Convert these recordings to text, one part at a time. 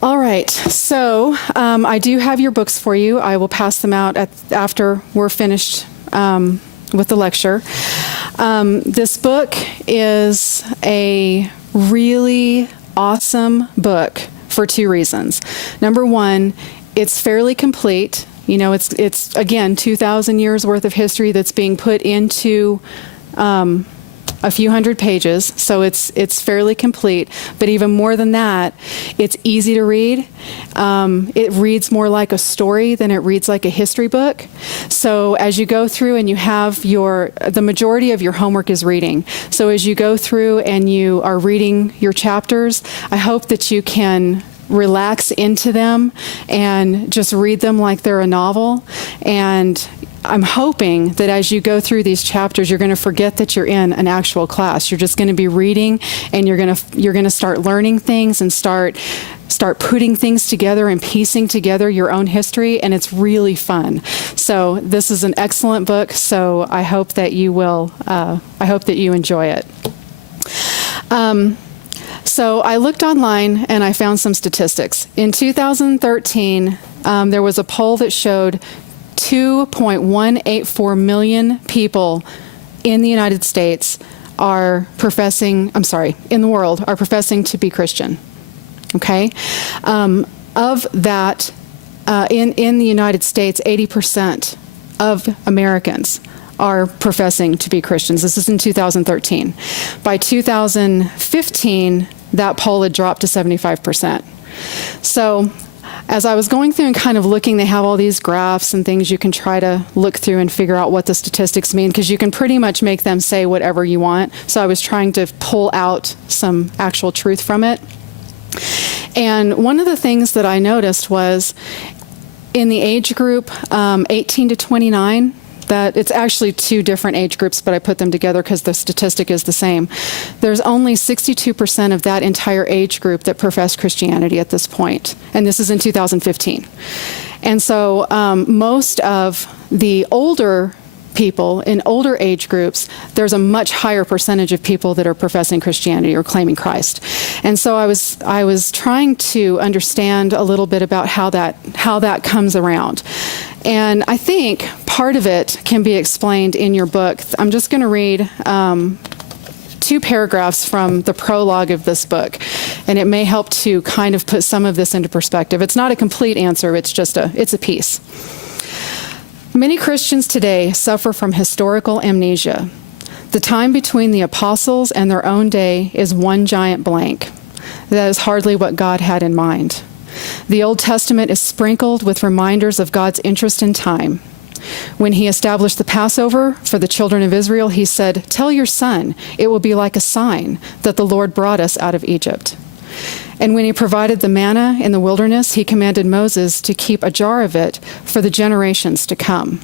All right, so I do have your books for you. I will pass them out after we're finished with the lecture. This book is a really awesome book for two reasons. Number one, it's fairly complete. You know, it's again 2,000 years worth of history that's being put into a few hundred pages, so it's fairly complete. But even more than that, it's easy to read. It reads more like a story than it reads like a history book. So as you go through and you have the majority of your homework is reading. So as you go through and you are reading your chapters, I hope that you can relax into them and just read them like they're a novel. And I'm hoping that as you go through these chapters, you're going to forget that you're in an actual class. You're just going to be reading, and you're going to start learning things and start putting things together and piecing together your own history, and it's really fun. So this is an excellent book. So I hope that you will. I hope that you enjoy it. So I looked online and I found some statistics. In 2013, there was a poll that showed 2.184 million people in the United States in the world are professing to be Christian. Okay? Of that, in the United States, 80% of Americans are professing to be Christians. This is in 2013. By 2015, that poll had dropped to 75%. So as I was going through and kind of looking, they have all these graphs and things you can try to look through and figure out what the statistics mean, because you can pretty much make them say whatever you want. So I was trying to pull out some actual truth from it. And one of the things that I noticed was in the age group 18 to 29, that it's actually two different age groups, but I put them together because the statistic is the same. There's only 62% of that entire age group that profess Christianity at this point, and this is in 2015. And so most of the older people in older age groups, there's a much higher percentage of people that are professing Christianity or claiming Christ. And so I was trying to understand a little bit about how that comes around. And I think part of it can be explained in your book. I'm just going to read two paragraphs from the prologue of this book, and it may help to kind of put some of this into perspective. It's not a complete answer, it's a piece. Many Christians today suffer from historical amnesia. The time between the apostles and their own day is one giant blank. That is hardly what God had in mind. The Old Testament is sprinkled with reminders of God's interest in time. When he established the Passover for the children of Israel, he said, "Tell your son, it will be like a sign that the Lord brought us out of Egypt." And when he provided the manna in the wilderness, he commanded Moses to keep a jar of it for the generations to come.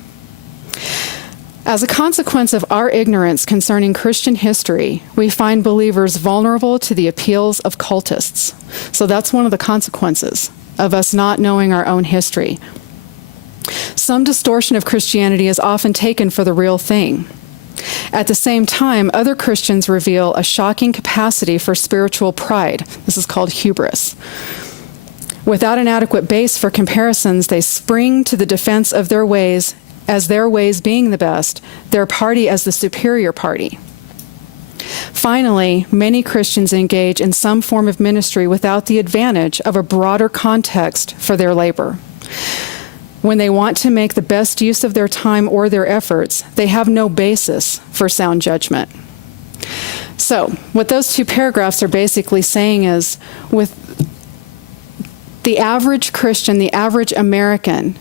As a consequence of our ignorance concerning Christian history, we find believers vulnerable to the appeals of cultists. So that's one of the consequences of us not knowing our own history. Some distortion of Christianity is often taken for the real thing. At the same time, other Christians reveal a shocking capacity for spiritual pride. This is called hubris. Without an adequate base for comparisons, they spring to the defense of their ways as their ways being the best, their party as the superior party. Finally, many Christians engage in some form of ministry without the advantage of a broader context for their labor. When they want to make the best use of their time or their efforts, they have no basis for sound judgment. So, what those two paragraphs are basically saying is, with the average Christian, the average American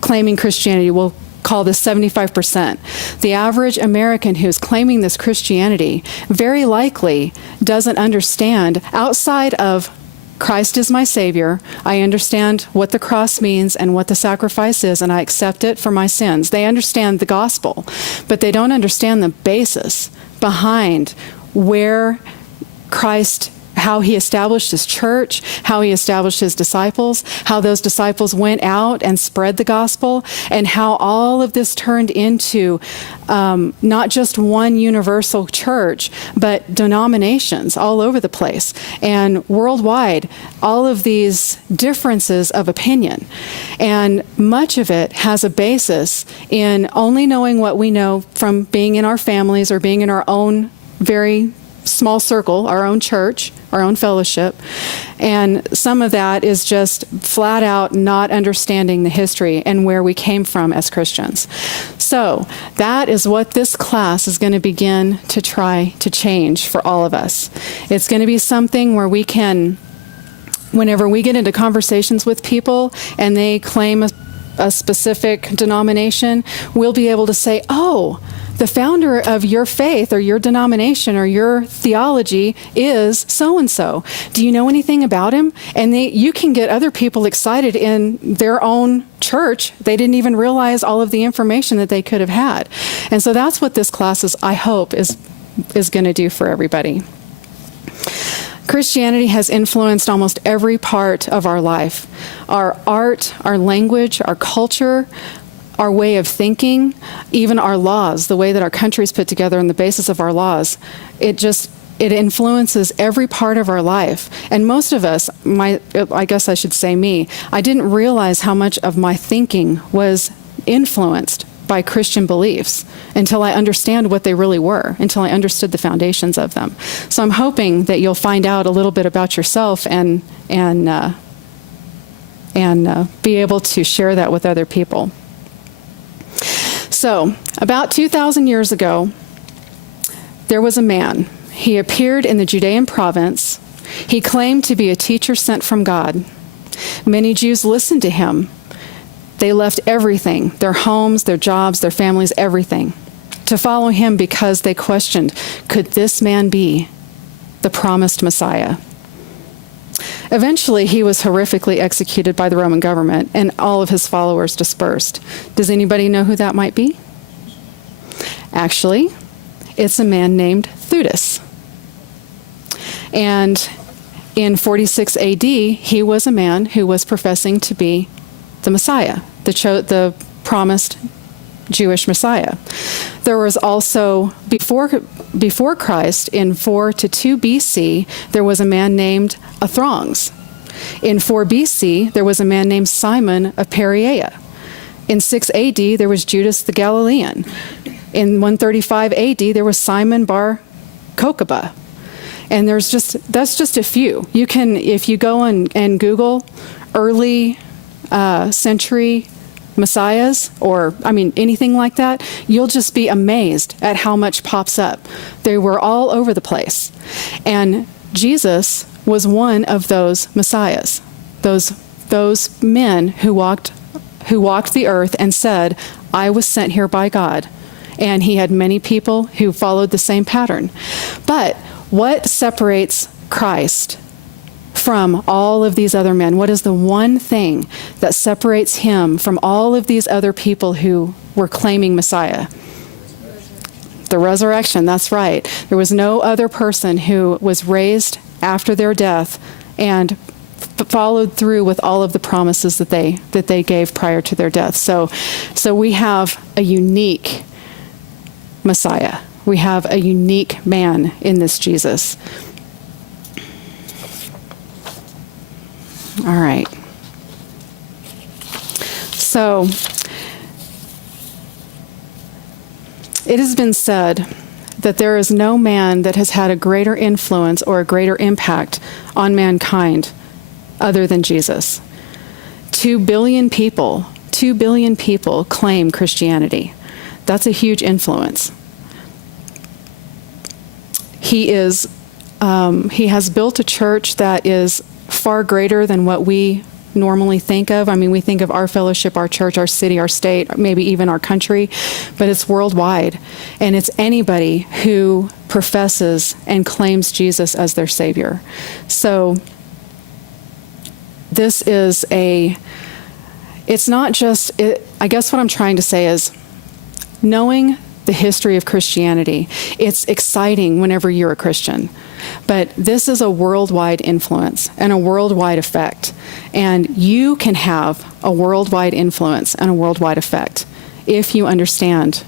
claiming Christianity, we'll call this 75%. The average American who's claiming this Christianity very likely doesn't understand, outside of Christ is my Savior, I understand what the cross means and what the sacrifice is, and I accept it for my sins. They understand the gospel, but they don't understand the basis behind where Christ how he established his church, how he established his disciples, how those disciples went out and spread the gospel, and how all of this turned into not just one universal church, but denominations all over the place. And worldwide, all of these differences of opinion. And much of it has a basis in only knowing what we know from being in our families or being in our own very small circle, our own church, our own fellowship. And some of that is just flat out not understanding the history and where we came from as Christians. So that is what this class is going to begin to try to change for all of us. It's going to be something where we can, whenever we get into conversations with people and they claim a specific denomination, we'll be able to say, oh, the founder of your faith or your denomination or your theology is so-and-so. Do you know anything about him? And you can get other people excited in their own church. They didn't even realize all of the information that they could have had. And so that's what this class is, I hope, is going to do for everybody. Christianity has influenced almost every part of our life. Our art, our language, our culture, our way of thinking, even our laws, the way that our country is put together and the basis of our laws. It influences every part of our life. And most of us, I guess I should say me, I didn't realize how much of my thinking was influenced by Christian beliefs until I understand what they really were, until I understood the foundations of them. So I'm hoping that you'll find out a little bit about yourself and be able to share that with other people. So, about 2,000 years ago, there was a man. He appeared in the Judean province. He claimed to be a teacher sent from God. Many Jews listened to him. They left everything, their homes, their jobs, their families, everything, to follow him because they questioned, could this man be the promised Messiah? Eventually, he was horrifically executed by the Roman government, and all of his followers dispersed. Does anybody know who that might be? Actually, it's a man named Theudas. And in 46 AD, he was a man who was professing to be the Messiah, the promised Jewish Messiah. There was also, before Christ, in 4 to 2 BC, there was a man named Athronges. In 4 BC, there was a man named Simon of Perea. In 6 AD, there was Judas the Galilean. In 135 AD, there was Simon bar Kokhba. And that's just a few. You can, if you go and Google early century messiahs, or anything like that, you'll just be amazed at how much pops up. They were all over the place. And Jesus was one of those messiahs, those men who walked the earth and said, I was sent here by God. And he had many people who followed the same pattern. But what separates Christ from all of these other men? What is the one thing that separates him from all of these other people who were claiming Messiah? The resurrection, that's right. There was no other person who was raised after their death and followed through with all of the promises that they gave prior to their death. So we have a unique Messiah. We have a unique man in this Jesus. All right. So, it has been said that there is no man that has had a greater influence or a greater impact on mankind other than Jesus. 2 billion people claim Christianity. That's a huge influence. He has built a church that is far greater than what we normally think of. We think of our fellowship, our church, our city, our state, maybe even our country, but it's worldwide. And it's anybody who professes and claims Jesus as their Savior. So this is it's not just, I guess what I'm trying to say is, knowing the history of Christianity. It's exciting whenever you're a Christian. But this is a worldwide influence and a worldwide effect. And you can have a worldwide influence and a worldwide effect if you understand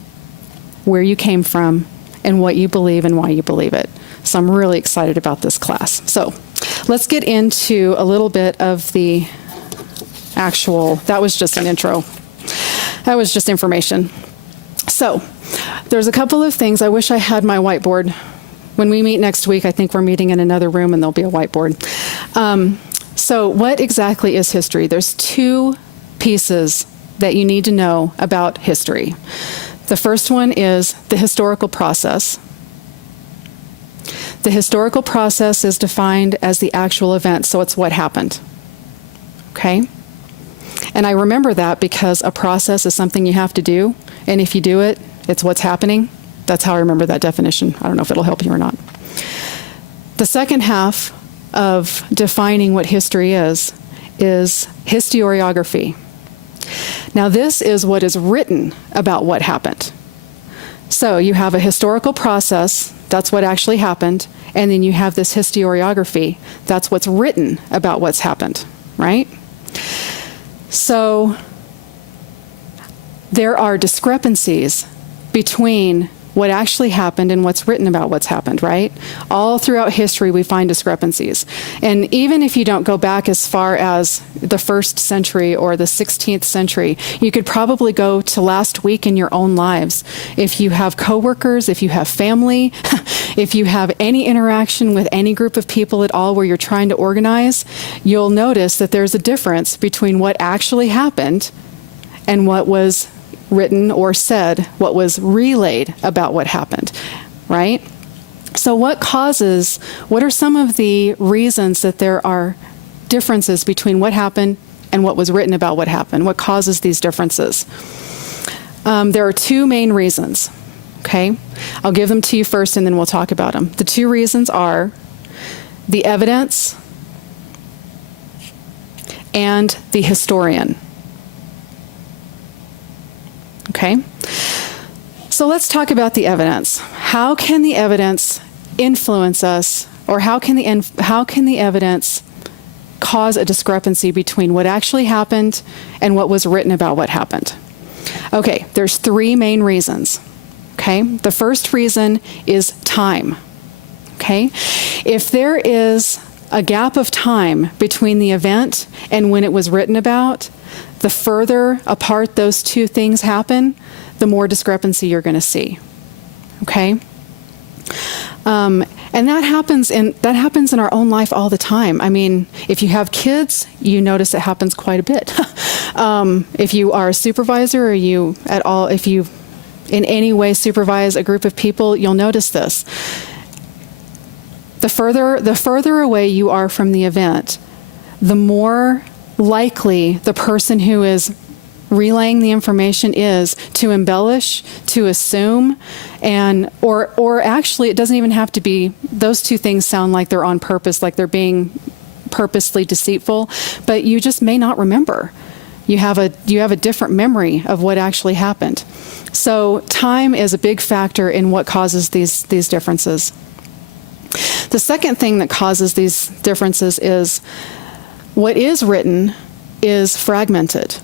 where you came from and what you believe and why you believe it. So I'm really excited about this class. So let's get into a little bit of the actual, that was just an intro. That was just information. So there's a couple of things. I wish I had my whiteboard. When we meet next week, I think we're meeting in another room and there'll be a whiteboard. So what exactly is history? There's two pieces that you need to know about history. The first one is the historical process. The historical process is defined as the actual event, so it's what happened. Okay? And I remember that because a process is something you have to do, and if you do it, it's what's happening. That's how I remember that definition. I don't know if it'll help you or not. The second half of defining what history is historiography. Now, this is what is written about what happened. So you have a historical process, that's what actually happened, and then you have this historiography, that's what's written about what's happened, right? So there are discrepancies between what actually happened and what's written about what's happened, right? All throughout history, we find discrepancies. And even if you don't go back as far as the 1st century or the 16th century, you could probably go to last week in your own lives. If you have coworkers, if you have family, if you have any interaction with any group of people at all where you're trying to organize, you'll notice that there's a difference between what actually happened and what was written or said, what was relayed about what happened, right? So what are some of the reasons that there are differences between what happened and what was written about what happened? What causes these differences? There are two main reasons, okay? I'll give them to you first and then we'll talk about them. The two reasons are the evidence and the historian. Okay? So let's talk about the evidence. How can the evidence influence us, or how can the evidence cause a discrepancy between what actually happened and what was written about what happened? Okay, there's three main reasons. Okay? The first reason is time. Okay? If there is a gap of time between the event and when it was written about, the further apart those two things happen, the more discrepancy you're going to see. Okay? And that happens in our own life all the time. I mean, if you have kids, you notice it happens quite a bit. If you are a supervisor, or if you in any way supervise a group of people, you'll notice this. The further away you are from the event, the more likely the person who is relaying the information is to embellish, to assume, or actually it doesn't even have to be, those two things sound like they're on purpose, like they're being purposely deceitful, but you just may not remember. You have a different memory of what actually happened. So time is a big factor in what causes these differences. The second thing that causes these differences is what is written is fragmented.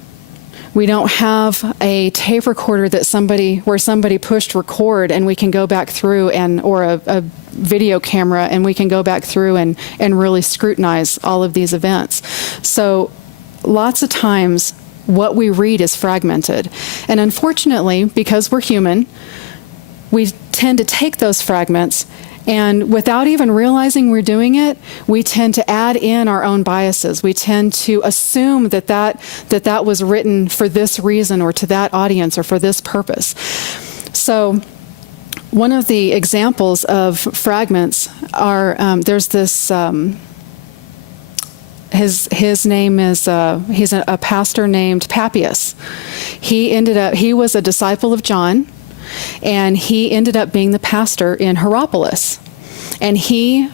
We don't have a tape recorder where somebody pushed record and we can go back through or a video camera and we can go back through and really scrutinize all of these events. So lots of times what we read is fragmented. And unfortunately, because we're human, we tend to take those fragments and without even realizing we're doing it, we tend to add in our own biases. We tend to assume that was written for this reason or to that audience or for this purpose. So one of the examples of fragments are, there's this, his name is, he's a pastor named Papias. He was a disciple of John, and he ended up being the pastor in Hierapolis. And he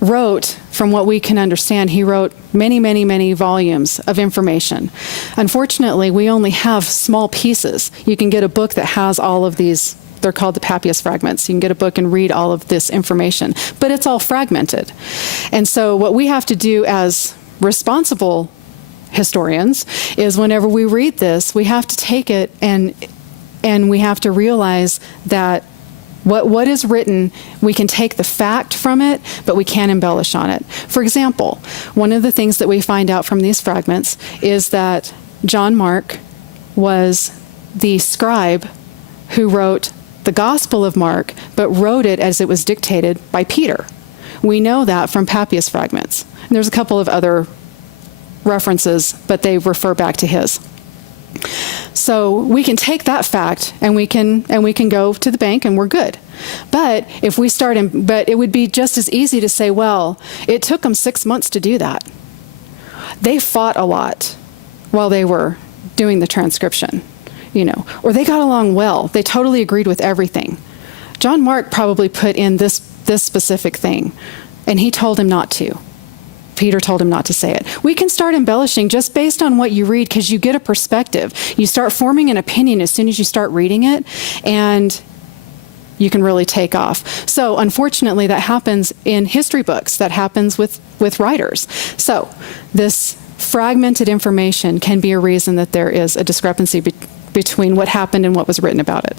wrote, from what we can understand, he wrote many, many, many volumes of information. Unfortunately, we only have small pieces. You can get a book that has all of these They're called the Papias fragments. You can get a book and read all of this information, but it's all fragmented. And so what we have to do as responsible historians is whenever we read this, we have to take it and we have to realize that what is written, we can take the fact from it, but we can't embellish on it. For example, one of the things that we find out from these fragments is that John Mark was the scribe who wrote the Gospel of Mark, but wrote it as it was dictated by Peter. We know that from Papias fragments. And there's a couple of other references, but they refer back to his. So we can take that fact and we can go to the bank and we're good. But if we start but it would be just as easy to say, well, it took them 6 months to do that. They fought a lot while they were doing the transcription, or they got along well. They totally agreed with everything. John Mark probably put in this specific thing, and he told him not to. Peter told him not to say it. We can start embellishing just based on what you read because you get a perspective. You start forming an opinion as soon as you start reading it, and you can really take off. So unfortunately, that happens in history books. That happens with writers. So this fragmented information can be a reason that there is a discrepancy between what happened and what was written about it.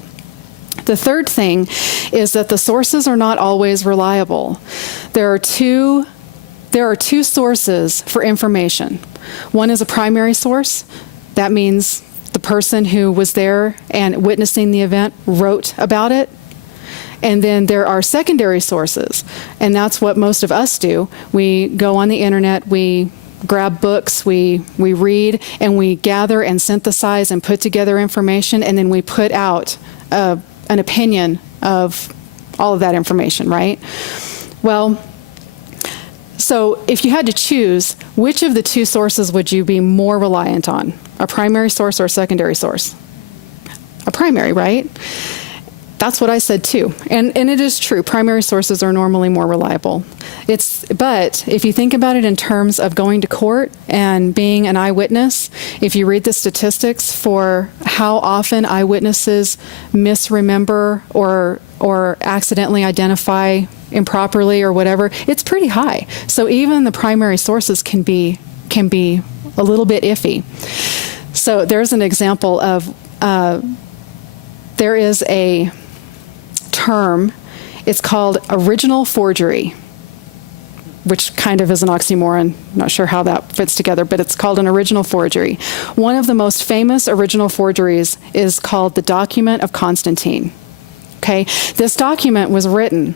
The third thing is that the sources are not always reliable. There are two sources for information. One is a primary source. That means the person who was there and witnessing the event wrote about it. And then there are secondary sources, and that's what most of us do. We go on the internet, we grab books, we read, and we gather and synthesize and put together information, and then we put out an opinion of all of that information, right? Well, so if you had to choose, which of the two sources would you be more reliant on? A primary source or a secondary source? A primary, right? That's what I said too. And it is true. Primary sources are normally more reliable. But if you think about it in terms of going to court and being an eyewitness, if you read the statistics for how often eyewitnesses misremember or accidentally identify improperly or whatever, it's pretty high. So even the primary sources can be a little bit iffy. So there's an example of there is a term, it's called original forgery, which kind of is an oxymoron. Not sure how that fits together, but it's called an original forgery. One of the most famous original forgeries is called the Document of Constantine. Okay, this document was written.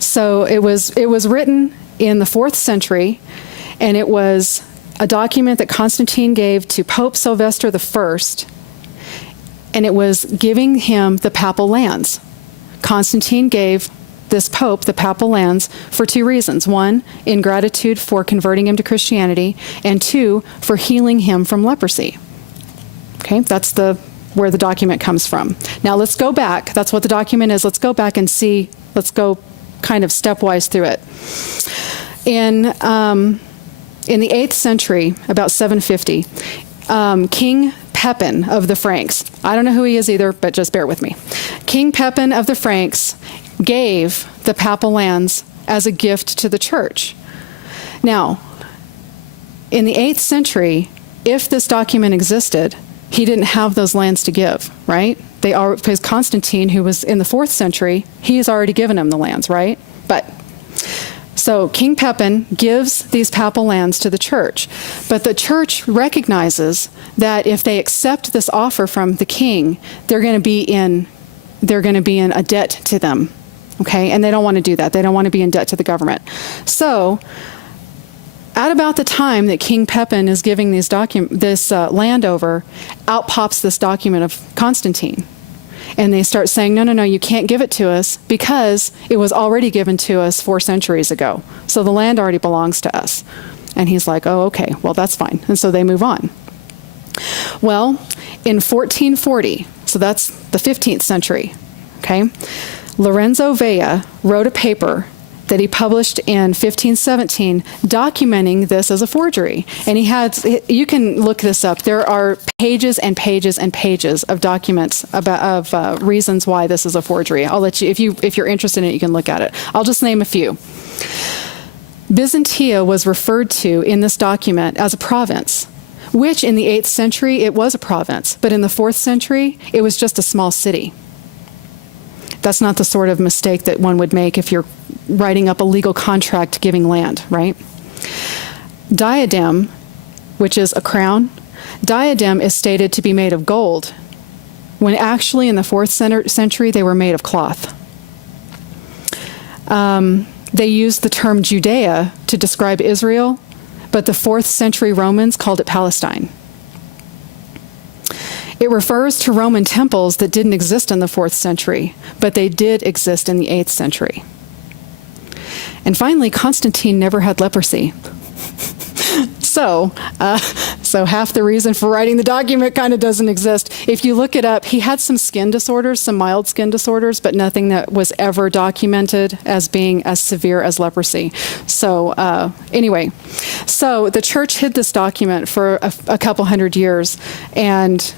So it was written in the 4th century, and it was a document that Constantine gave to Pope Sylvester I, and it was giving him the papal lands. Constantine gave this pope the papal lands for 2 reasons. 1, in gratitude for converting him to Christianity, and 2, for healing him from leprosy. Okay, that's where the document comes from. Now let's go back. That's what the document is. Let's go back and see. Let's go kind of stepwise through it. In the 8th century, about 750, King Pepin of the Franks, I don't know who he is either, but just bear with me. King Pepin of the Franks gave the papal lands as a gift to the church. Now, in the 8th century, if this document existed, he didn't have those lands to give, right? Because Constantine, who was in the 4th century, he's already given him the lands, right? So King Pepin gives these papal lands to the church, but the church recognizes that if they accept this offer from the king, they're going to be in a debt to them, okay? And they don't want to do that. They don't want to be in debt to the government. So at about the time that King Pepin is giving this land over, out pops this document of Constantine. And they start saying, no, you can't give it to us because it was already given to us 4 centuries ago. So the land already belongs to us. And he's like, oh, okay, well, that's fine. And so they move on. Well, in 1440, so that's the 15th century, okay, Lorenzo Valla wrote a paper that he published in 1517 documenting this as a forgery. And you can look this up. There are pages and pages and pages of documents of reasons why this is a forgery. I'll let you, if you're interested in it, you can look at it. I'll just name a few. Byzantia was referred to in this document as a province, which in the 8th century it was a province, but in the 4th century it was just a small city. That's not the sort of mistake that one would make if you're writing up a legal contract giving land, right? Diadem, which is a crown, diadem is stated to be made of gold, when actually in the 4th century they were made of cloth. They used the term Judea to describe Israel, but the 4th century Romans called it Palestine. It refers to Roman temples that didn't exist in the 4th century, but they did exist in the 8th century. And finally, Constantine never had leprosy. So half the reason for writing the document kind of doesn't exist. If you look it up, he had some skin disorders, some mild skin disorders, but nothing that was ever documented as being as severe as leprosy. So anyway, so the church hid this document for a couple hundred years, and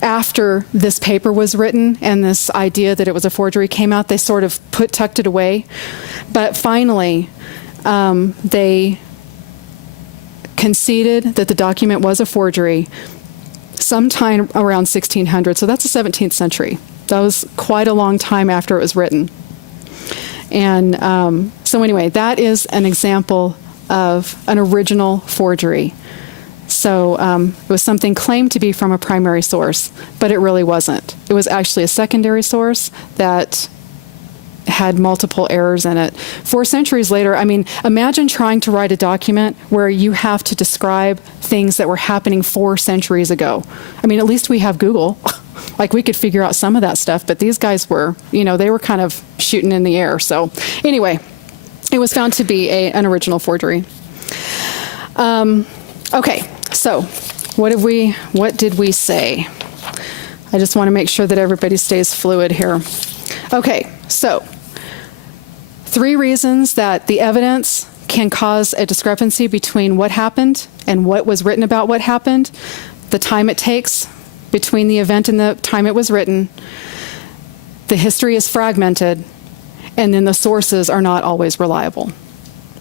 after this paper was written and this idea that it was a forgery came out, they sort of tucked it away. But finally, they conceded that the document was a forgery sometime around 1600. So that's the 17th century. That was quite a long time after it was written. And so anyway, that is an example of an original forgery. So it was something claimed to be from a primary source, but it really wasn't. It was actually a secondary source that had multiple errors in it. 4 centuries later, I mean, imagine trying to write a document where you have to describe things that were happening 4 centuries ago. I mean, at least we have Google. Like, we could figure out some of that stuff, but these guys were, they were kind of shooting in the air. So anyway, it was found to be an original forgery. Okay, so what did we say? I just want to make sure that everybody stays fluid here. Okay, so 3 reasons that the evidence can cause a discrepancy between what happened and what was written about what happened, the time it takes between the event and the time it was written, the history is fragmented, and then the sources are not always reliable.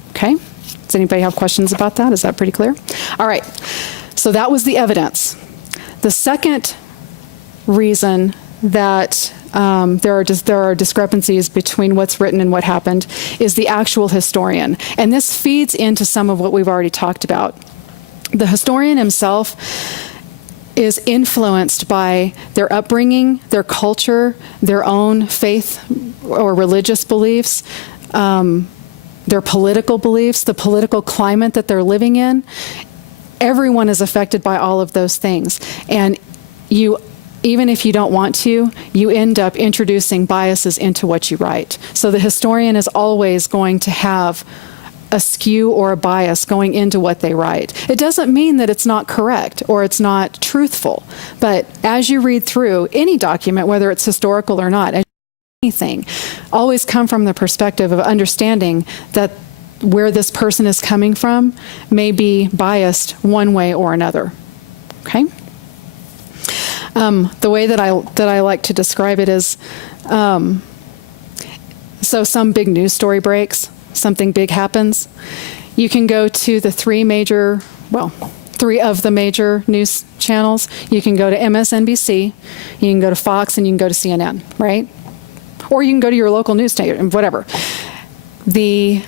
Okay? Does anybody have questions about that? Is that pretty clear? All right. So that was the evidence. The second reason that there are discrepancies between what's written and what happened is the actual historian. And this feeds into some of what we've already talked about. The historian himself is influenced by their upbringing, their culture, their own faith or religious beliefs, their political beliefs, the political climate that they're living in. Everyone is affected by all of those things. And even if you don't want to, you end up introducing biases into what you write. So the historian is always going to have a skew or a bias going into what they write. It doesn't mean that it's not correct or it's not truthful, but as you read through any document, whether it's historical or not, anything, always come from the perspective of understanding that where this person is coming from may be biased one way or another. Okay? The way that I like to describe it is, so some big news story breaks, something big happens. You can go to the 3 of the major news channels. You can go to MSNBC, you can go to Fox, and you can go to CNN, right? Or you can go to your local news station, whatever. The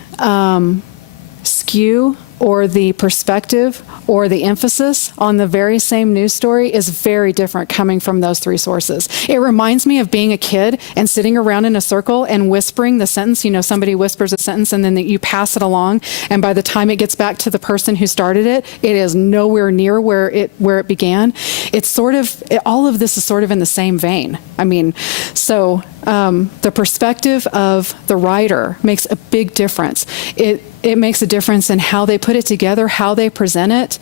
skew or the perspective or the emphasis on the very same news story is very different coming from those 3 sources. It reminds me of being a kid and sitting around in a circle and whispering the sentence. Somebody whispers a sentence and then you pass it along, and by the time it gets back to the person who started it, it is nowhere near where it began. It's sort of, all of this is sort of in the same vein. I mean, so the perspective of the writer makes a big difference. It makes a difference in how they put it together, how they present it.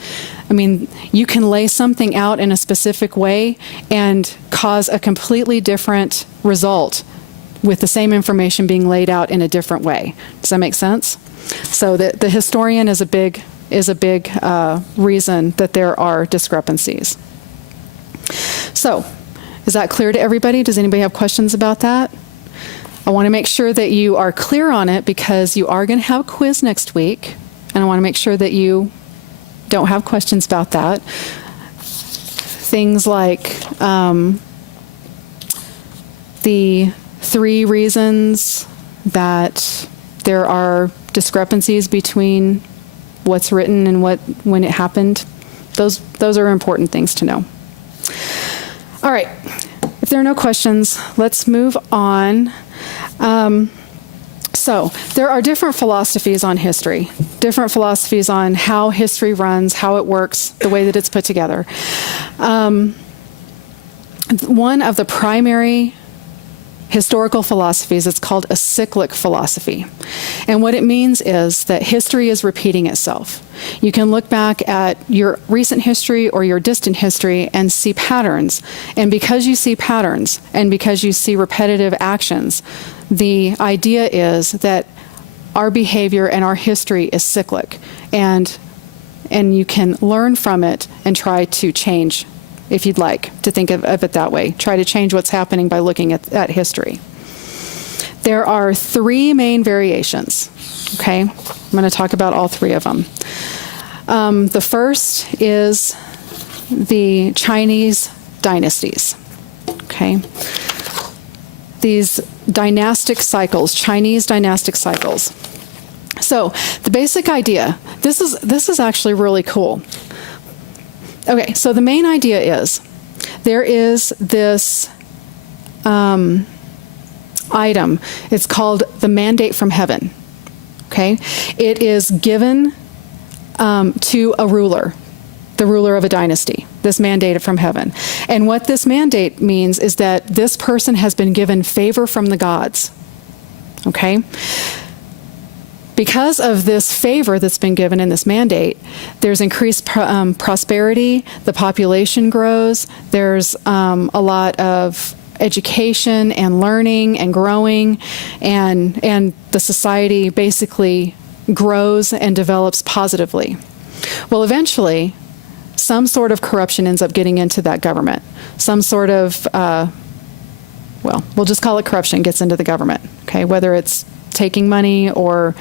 I mean, you can lay something out in a specific way and cause a completely different result with the same information being laid out in a different way. Does that make sense? So the historian is a big reason that there are discrepancies. So, is that clear to everybody? Does anybody have questions about that? I want to make sure that you are clear on it because you are going to have a quiz next week, and I want to make sure that you don't have questions about that. Things like the 3 reasons that there are discrepancies between what's written and when it happened. Those are important things to know. All right. If there are no questions, let's move on. So there are different philosophies on history, different philosophies on how history runs, how it works, the way that it's put together. One of the primary historical philosophies, it's called a cyclic philosophy. And what it means is that history is repeating itself. You can look back at your recent history or your distant history and see patterns. And because you see patterns and because you see repetitive actions, the idea is that our behavior and our history is cyclic. And you can learn from it and try to change, if you'd like to think of it that way. Try to change what's happening by looking at history. There are 3 main variations, okay? I'm going to talk about all 3 of them. The first is the Chinese dynasties, okay? These dynastic cycles, Chinese dynastic cycles. So the basic idea, this is actually really cool. Okay, so the main idea is there is this item. It's called the mandate from heaven. Okay, it is given to a ruler, the ruler of a dynasty. This mandate from heaven, and what this mandate means is that this person has been given favor from the gods. Okay. Because of this favor that's been given in this mandate, there's increased prosperity, the population grows, there's a lot of education and learning and growing, and the society basically grows and develops positively. Well, eventually, some sort of corruption ends up getting into that government. Some sort of, we'll just call it corruption, gets into the government, okay? Whether it's taking money or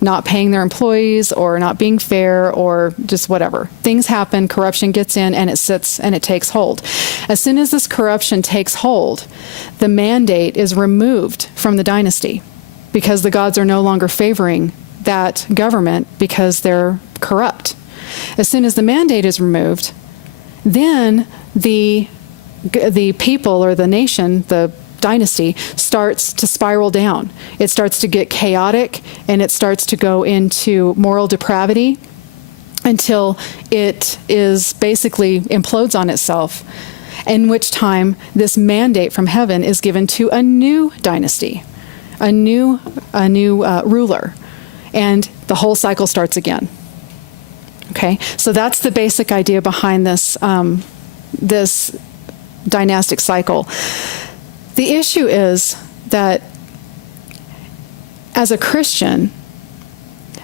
not paying their employees or not being fair or just whatever. Things happen, corruption gets in, and it sits and it takes hold. As soon as this corruption takes hold, the mandate is removed from the dynasty because the gods are no longer favoring that government because they're corrupt. As soon as the mandate is removed, then the people or the nation, the dynasty, starts to spiral down. It starts to get chaotic and it starts to go into moral depravity until it is basically implodes on itself, in which time this mandate from heaven is given to a new dynasty, a new ruler, and the whole cycle starts again. Okay, so that's the basic idea behind this this dynastic cycle. The issue is that as a Christian,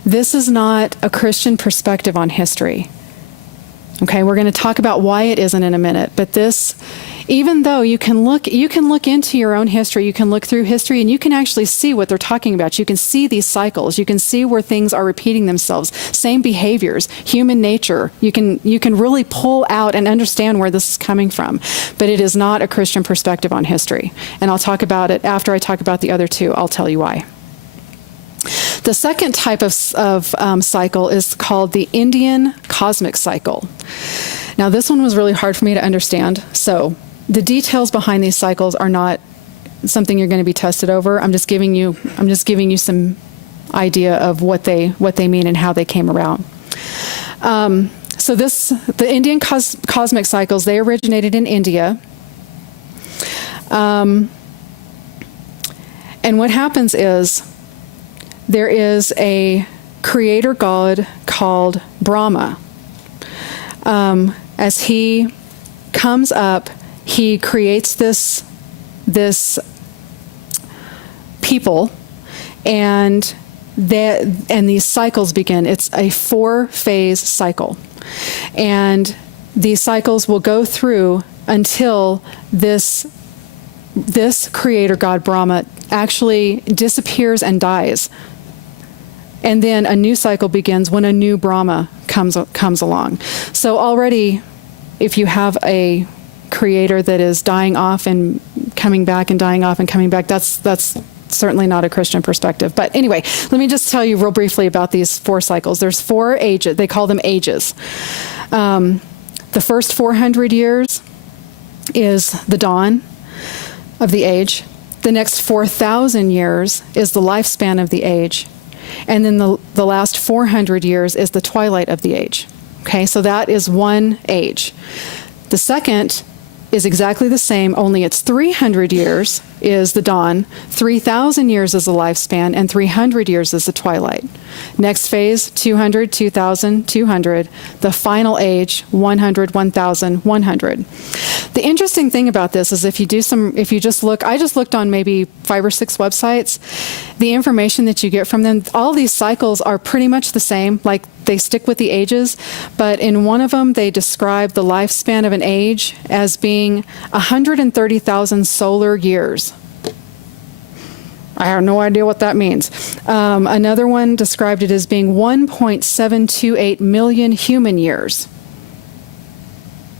this is not a Christian perspective on history. Okay, we're going to talk about why it isn't in a minute, but this, even though you can look into your own history, you can look through history, and you can actually see what they're talking about. You can see these cycles. You can see where things are repeating themselves. Same behaviors, human nature. You can really pull out and understand where this is coming from. But it is not a Christian perspective on history. And I'll talk about it after I talk about the other 2. I'll tell you why. The second type of cycle is called the Indian cosmic cycle. Now, this one was really hard for me to understand. So the details behind these cycles are not something you're going to be tested over. I'm just giving you some idea of what they mean and how they came around. So the Indian cosmic cycles, they originated in India. And what happens is there is a creator god called Brahma. As he comes up, he creates this people, and these cycles begin. It's a 4-phase cycle. And these cycles will go through until this creator god Brahma actually disappears and dies. And then a new cycle begins when a new Brahma comes along. So already, if you have a creator that is dying off and coming back and dying off and coming back, that's certainly not a Christian perspective. But anyway, let me just tell you real briefly about these 4 cycles. There's 4 ages. They call them ages. The first 400 years is the dawn of the age. The next 4,000 years is the lifespan of the age. And then the last 400 years is the twilight of the age. Okay, so that is one age. The second is exactly the same, only it's 300 years is the dawn, 3,000 years is the lifespan, and 300 years is the twilight. Next phase, 200, 2,000, 200. The final age, 100, 1,000, 100. The interesting thing about this is if you just look, I just looked on maybe 5 or 6 websites, the information that you get from them, all these cycles are pretty much the same, like they stick with the ages, but in one of them they describe the lifespan of an age as being 130,000 solar years. I have no idea what that means. Another one described it as being 1.728 million human years.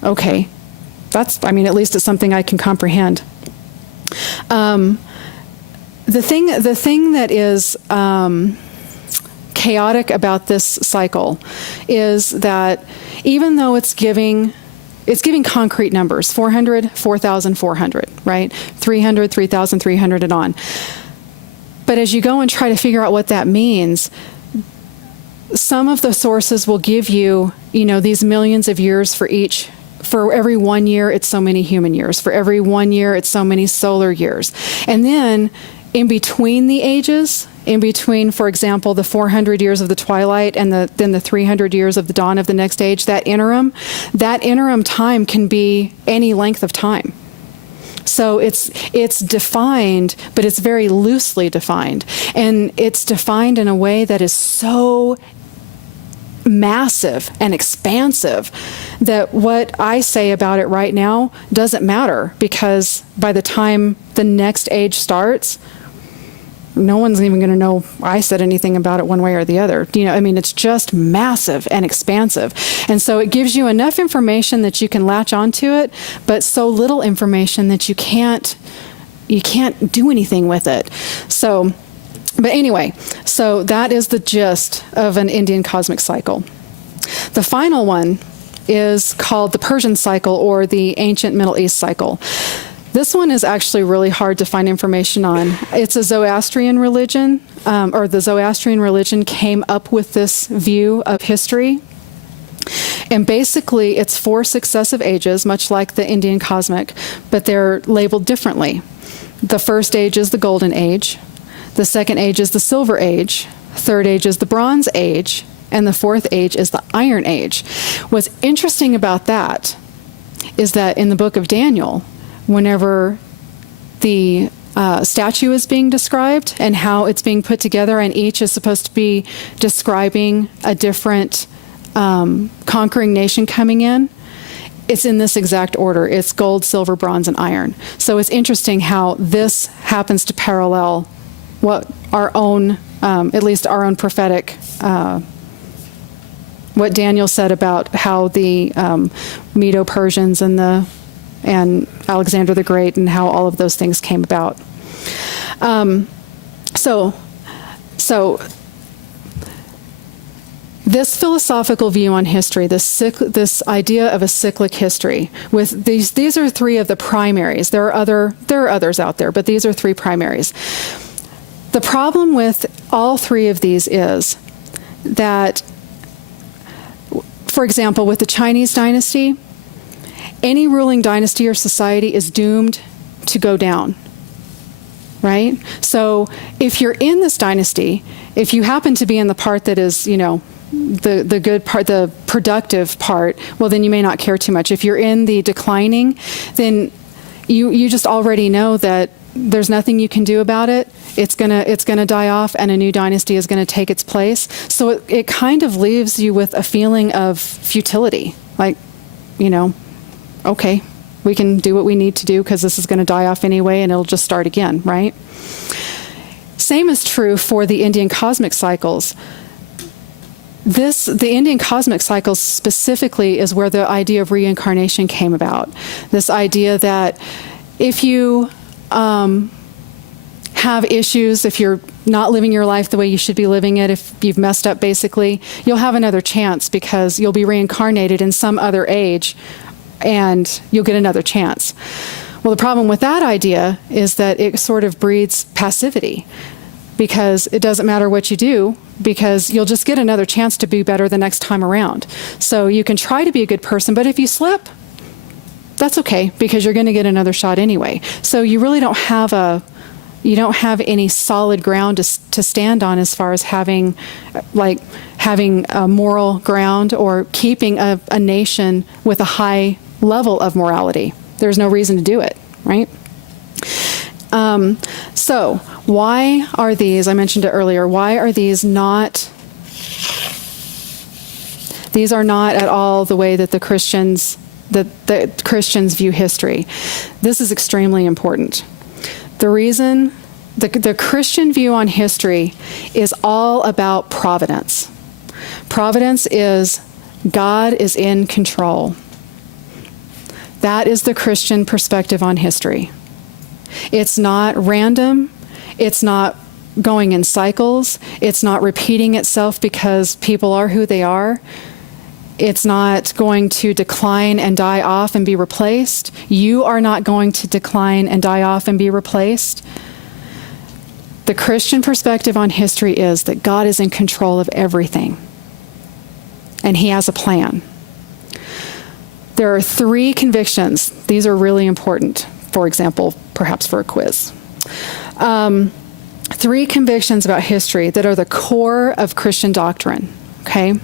Okay, at least it's something I can comprehend. The thing that is chaotic about this cycle is that even though it's giving concrete numbers, 400, 4,400, right? 300, 3,300 and on. But as you go and try to figure out what that means, some of the sources will give you, these millions of years for each. For every 1 year, it's so many human years. For every 1 year, it's so many solar years. And then in between the ages, in between, for example, the 400 years of the twilight and then the 300 years of the dawn of the next age, that interim time can be any length of time. So it's defined, but it's very loosely defined. And it's defined in a way that is so massive and expansive that what I say about it right now doesn't matter, because by the time the next age starts, no one's even going to know I said anything about it one way or the other. It's just massive and expansive. And so it gives you enough information that you can latch onto it, but so little information that you can't do anything with it. So, but anyway, so that is the gist of an Indian cosmic cycle. The final one is called the Persian cycle, or the ancient Middle East cycle. This one is actually really hard to find information on. It's a Zoroastrian religion, or the Zoroastrian religion came up with this view of history. And basically, it's 4 successive ages, much like the Indian cosmic, but they're labeled differently. The first age is the Golden Age. The second age is the Silver Age. Third age is the Bronze Age. And the fourth age is the Iron Age. What's interesting about that is that in the book of Daniel, whenever the statue is being described and how it's being put together, and each is supposed to be describing a different conquering nation coming in, it's in this exact order. It's gold, silver, bronze, and iron. So it's interesting how this happens to parallel what our own, at least our own prophetic, what Daniel said about how the Medo-Persians and Alexander the Great, and how all of those things came about. So this philosophical view on history, this idea of a cyclic history, with these are 3 of the primaries. There are others out there, but these are 3 primaries. The problem with all 3 of these is that, for example, with the Chinese dynasty, any ruling dynasty or society is doomed to go down, right? So if you're in this dynasty, if you happen to be in the part that is, the good part, the productive part, well, then you may not care too much. If you're in the declining, then you just already know that there's nothing you can do about it. It's gonna die off, and a new dynasty is gonna take its place. So it kind of leaves you with a feeling of futility, like, okay, we can do what we need to do because this is gonna die off anyway, and it'll just start again, right? Same is true for the Indian cosmic cycles. The Indian cosmic cycles specifically is where the idea of reincarnation came about. This idea that if you have issues, if you're not living your life the way you should be living it, if you've messed up basically, you'll have another chance because you'll be reincarnated in some other age and you'll get another chance. Well, the problem with that idea is that it sort of breeds passivity, because it doesn't matter what you do, because you'll just get another chance to be better the next time around. So you can try to be a good person, but if you slip, that's okay, because you're going to get another shot anyway. So you really don't have any solid ground to stand on as far as having a moral ground or keeping a nation with a high level of morality. There's no reason to do it, right? So why are these, I mentioned it earlier, why are these are not at all the way that the Christians view history. This is extremely important. The reason the Christian view on history is all about providence. Providence is God is in control. That is the Christian perspective on history. It's not random. It's not going in cycles. It's not repeating itself because people are who they are. It's not going to decline and die off and be replaced. You are not going to decline and die off and be replaced. The Christian perspective on history is that God is in control of everything, and He has a plan. There are 3 convictions. These are really important, for example, perhaps for a quiz. 3 convictions about history that are the core of Christian doctrine, okay?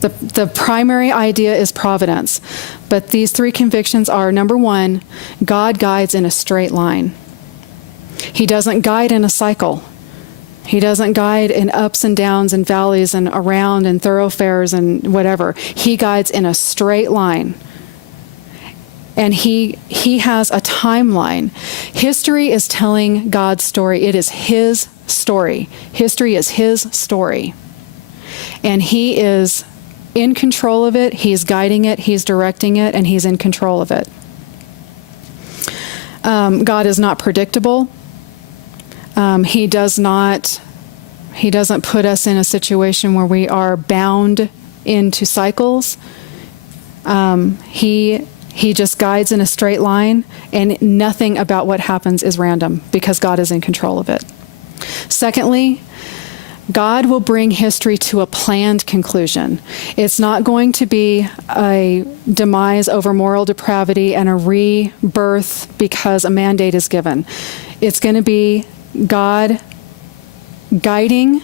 The primary idea is providence, but these 3 convictions are, number 1, God guides in a straight line. He doesn't guide in a cycle. He doesn't guide in ups and downs and valleys and around and thoroughfares and whatever. He guides in a straight line. And he has a timeline. History is telling God's story. It is His story. History is His story. And He is in control of it. He's guiding it. He's directing it. And He's in control of it. God is not predictable. He doesn't put us in a situation where we are bound into cycles. He just guides in a straight line, and nothing about what happens is random because God is in control of it. Secondly, God will bring history to a planned conclusion. It's not going to be a demise over moral depravity and a rebirth because a mandate is given. It's going to be God guiding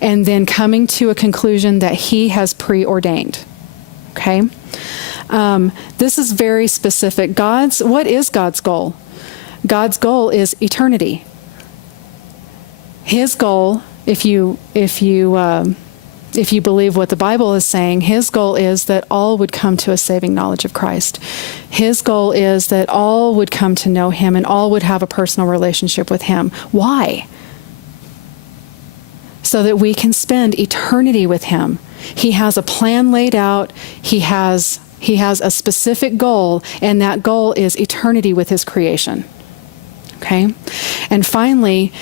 and then coming to a conclusion that He has preordained. Okay? This is very specific. What is God's goal? God's goal is eternity. His goal, if you believe what the Bible is saying, His goal is that all would come to a saving knowledge of Christ. His goal is that all would come to know Him and all would have a personal relationship with Him. Why? So that we can spend eternity with Him. He has a plan laid out. He has a specific goal, and that goal is eternity with His creation. Okay? And finally,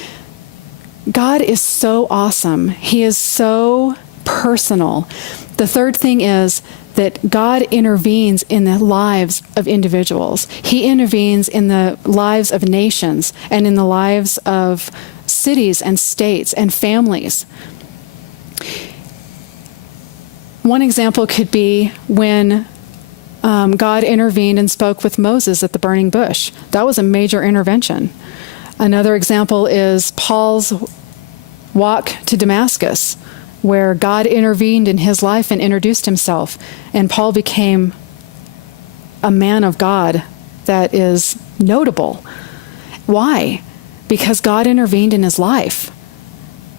God is so awesome. He is so personal. The third thing is that God intervenes in the lives of individuals. He intervenes in the lives of nations and in the lives of cities and states and families. One example could be when God intervened and spoke with Moses at the burning bush. That was a major intervention. Another example is Paul's walk to Damascus, where God intervened in his life and introduced Himself, and Paul became a man of God that is notable. Why? Because God intervened in his life.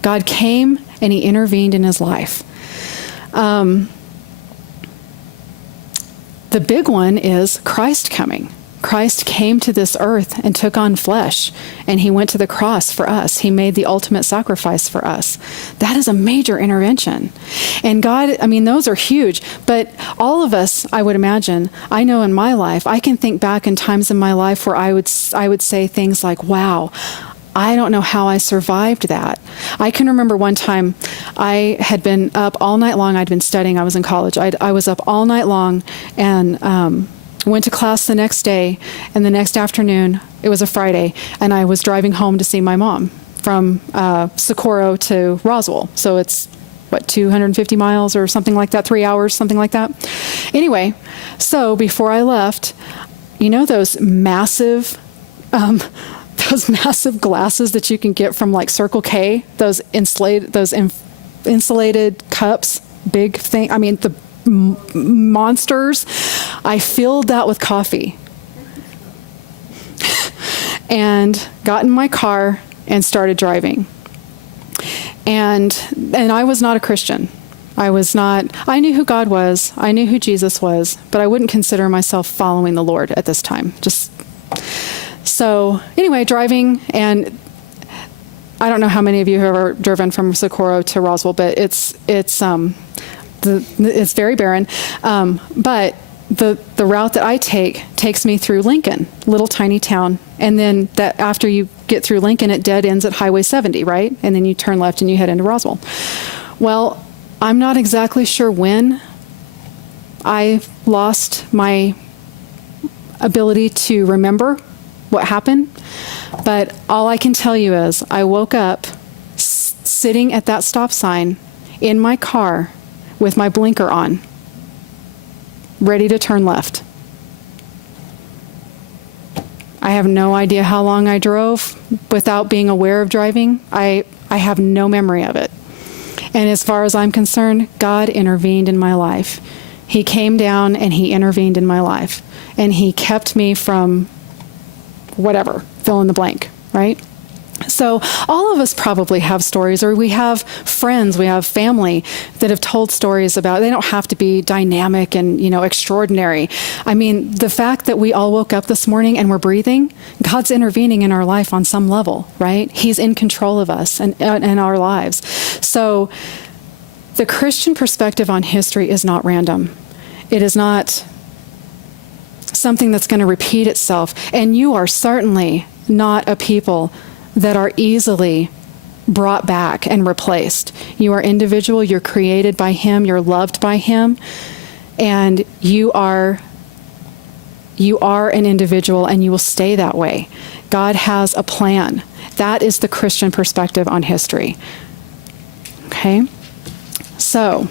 God came and he intervened in his life. The big one is Christ coming. Christ came to this earth and took on flesh, and he went to the cross for us. He made the ultimate sacrifice for us. That is a major intervention. And God, I mean, those are huge. But all of us, I would imagine, I know in my life, I can think back in times in my life where I would say things like, wow, I don't know how I survived that. I can remember one time I had been up all night long. I'd been studying. I was in college. I was up all night long and went to class the next day. And the next afternoon, it was a Friday, and I was driving home to see my mom from Socorro to Roswell. So it's, 250 miles or something like that, 3 hours, something like that. Anyway, so before I left, you know those massive glasses that you can get from like Circle K, those insulated cups, big thing. I mean, the monsters. I filled that with coffee and got in my car and started driving. And I was not a Christian. I knew who God was. I knew who Jesus was, but I wouldn't consider myself following the Lord at this time. So anyway, driving, and I don't know how many of you have ever driven from Socorro to Roswell, but it's very barren. But the route that I take takes me through Lincoln, little tiny town. And then that after you get through Lincoln, it dead ends at Highway 70, right? And then you turn left and you head into Roswell. Well, I'm not exactly sure when I lost my ability to remember what happened, but all I can tell you is I woke up sitting at that stop sign in my car with my blinker on, ready to turn left. I have no idea how long I drove without being aware of driving. I have no memory of it. And as far as I'm concerned, God intervened in my life. He came down and he intervened in my life. And he kept me from whatever, fill in the blank, right? So all of us probably have stories, or we have friends, we have family that have told stories about, they don't have to be dynamic and, extraordinary. I mean, the fact that we all woke up this morning and we're breathing, God's intervening in our life on some level, right? He's in control of us and our lives. So the Christian perspective on history is not random. It is not something that's going to repeat itself. And you are certainly not a people that are easily brought back and replaced. You are individual, you're created by him, you're loved by him, and you are an individual, and you will stay that way. God has a plan. That is the Christian perspective on history. Okay? So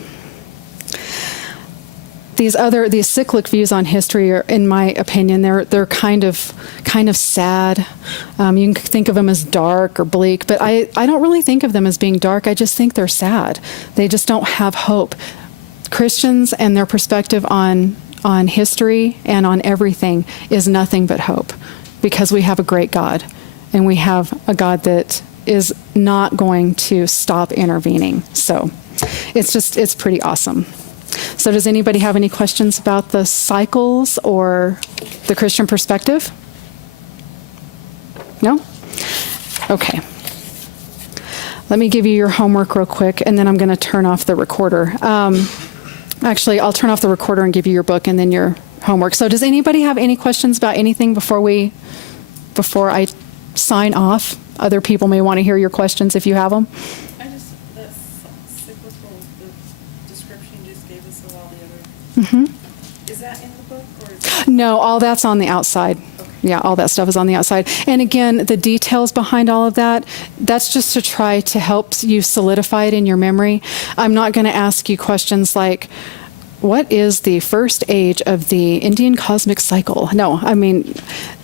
these cyclic views on history are, in my opinion, they're kind of sad. You can think of them as dark or bleak, but I don't really think of them as being dark. I just think they're sad. They just don't have hope. Christians and their perspective on history and on everything is nothing but hope, because we have a great God, and we have a God that is not going to stop intervening. So it's pretty awesome. So does anybody have any questions about the cycles or the Christian perspective? No? Okay. Let me give you your homework real quick, and then I'm going to turn off the recorder. Actually, I'll turn off the recorder and give you your book and then your homework. So does anybody have any questions about anything before I sign off? Other people may want to hear your questions if you have them. That cyclical, the description you just gave us of all the other, is that in the book? Or is that... No, all that's on the outside. Okay. Yeah, all that stuff is on the outside. And again, the details behind all of that, that's just to try to help you solidify it in your memory. I'm not going to ask you questions like, what is the first age of the Indian cosmic cycle? No, I mean,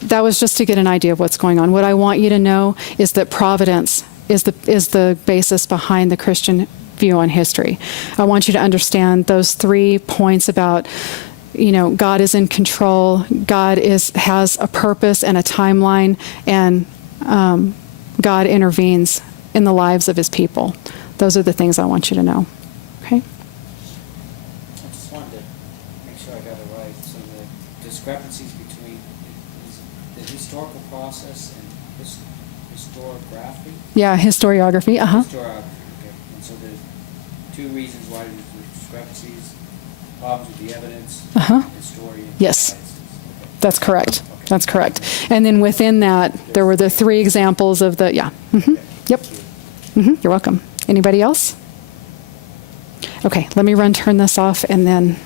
that was just to get an idea of what's going on. What I want you to know is that providence is the basis behind the Christian view on history. I want you to understand those 3 points about, God is in control, God has a purpose and a timeline, and God intervenes in the lives of his people. Those are the things I want you to know. Okay? I just wanted to make sure I got it right. So the discrepancies between the historical process and historiography? Yeah, historiography. Uh-huh. Historiography, okay. And so there's two reasons why there's the discrepancies, problems with the evidence, Uh-huh. historian. Yes. biases. Okay. That's correct. Okay. That's correct. And then within that, there were the three examples of the, yeah. Mm-hmm. Okay. Yep. Thank you. Mm-hmm. You're welcome. Anybody else? Okay, let me turn this off, and then